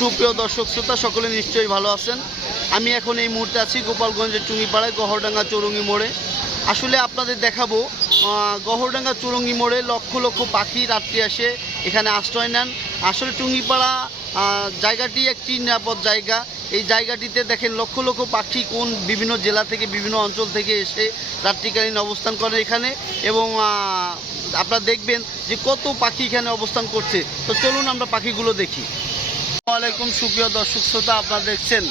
সুপ্রিয় দর্শক শ্রোতা সকলে নিশ্চয়ই ভালো আছেন। আমি এখন এই মুহূর্তে আছি গোপালগঞ্জের টুঙ্গিপাড়ায় গহরডাঙ্গা চৌরঙ্গি মোড়ে। আসলে আপনাদের দেখাবো গহরডাঙ্গা চৌরঙ্গি মোড়ে লক্ষ লক্ষ পাখি রাত্রি আসে এখানে আশ্রয় নেন। আসলে টুঙ্গিপাড়া জায়গাটি একটি নিরাপদ জায়গা। এই জায়গাটিতে দেখেন লক্ষ লক্ষ পাখি বিভিন্ন জেলা থেকে বিভিন্ন অঞ্চল থেকে এসে রাত্রিকালীন অবস্থান করে এখানে, এবং আপনারা দেখবেন যে কত পাখি এখানে অবস্থান করছে। তো চলুন আমরা পাখিগুলো দেখি। আসসালামাইকুম সুপ্রিয় দর্শক শ্রোতা, আপনারা দেখছেন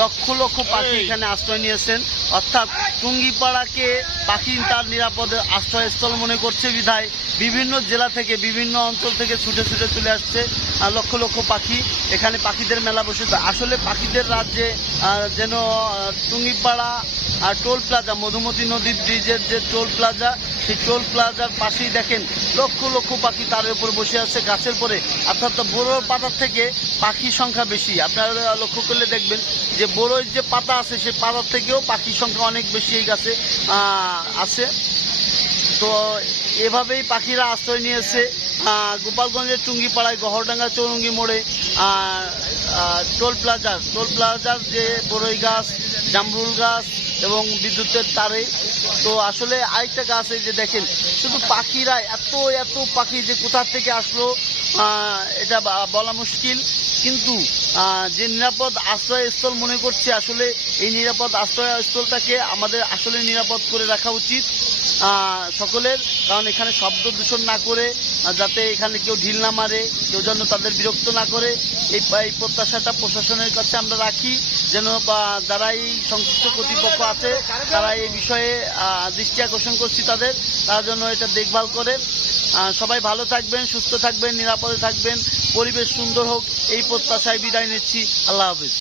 লক্ষ লক্ষ পাখি এখানে আশ্রয় নিয়েছেন। অর্থাৎ টুঙ্গিপাড়াকে পাখি তার নিরাপদে আশ্রয়স্থল মনে করছে বিধায় বিভিন্ন জেলা থেকে বিভিন্ন অঞ্চল থেকে ছুটে ছুটে চলে আসছে লক্ষ লক্ষ পাখি। এখানে পাখিদের মেলা বসে। আসলে পাখিদের রাজ্যে যেন টুঙ্গিপাড়া টোল প্লাজা, মধুমতি নদীর ব্রিজের যে টোল প্লাজা, সেই টোল প্লাজার পাশেই দেখেন লক্ষ লক্ষ পাখি তার উপর বসে আছে গাছের পরে। অর্থাৎ বড়োর পাতার থেকে পাখির সংখ্যা বেশি। আপনারা লক্ষ্য করলে দেখবেন যে বড়োর যে পাতা আছে সেই পাতার থেকেও পাখির সংখ্যা অনেক বেশি এই গাছে আছে। তো এভাবেই পাখিরা আশ্রয় নিয়েছে গোপালগঞ্জের টুঙ্গিপাড়ায় গহরডাঙ্গা চৌরঙ্গি মোড়ে টোল প্লাজার যে বড়ই গাছ, জামরুল গাছ এবং বিদ্যুতের তারে। তো আসলে আরেকটা গাছ এই যে দেখেন, শুধু পাখিরা এত এত পাখি যে কোথা থেকে আসলো এটা বলা মুশকিল। কিন্তু যে নিরাপদ আশ্রয়স্থল মনে করছে, আসলে এই নিরাপদ আশ্রয়স্থলটাকে আমাদের আসলে নিরাপদ করে রাখা উচিত সকলের। কারণ এখানে শব্দ দূষণ না করে, যাতে এখানে কেউ ঢিল না মারে, কেউ যেন তাদের বিরক্ত না করে, এই প্রত্যাশাটা প্রশাসনের কাছে আমরা রাখি, যেন যারা এই সংশ্লিষ্ট কর্তৃপক্ষ আছে তারা এই বিষয়ে দৃষ্টি আকর্ষণ করছি তারা যেন এটা দেখভাল করে। সবাই ভালো থাকবেন, সুস্থ থাকবেন, নিরাপদে থাকবেন, পরিবেশ সুন্দর হোক, এই প্রত্যাশায় বিদায় নিচ্ছি। আল্লাহ হাফিজ।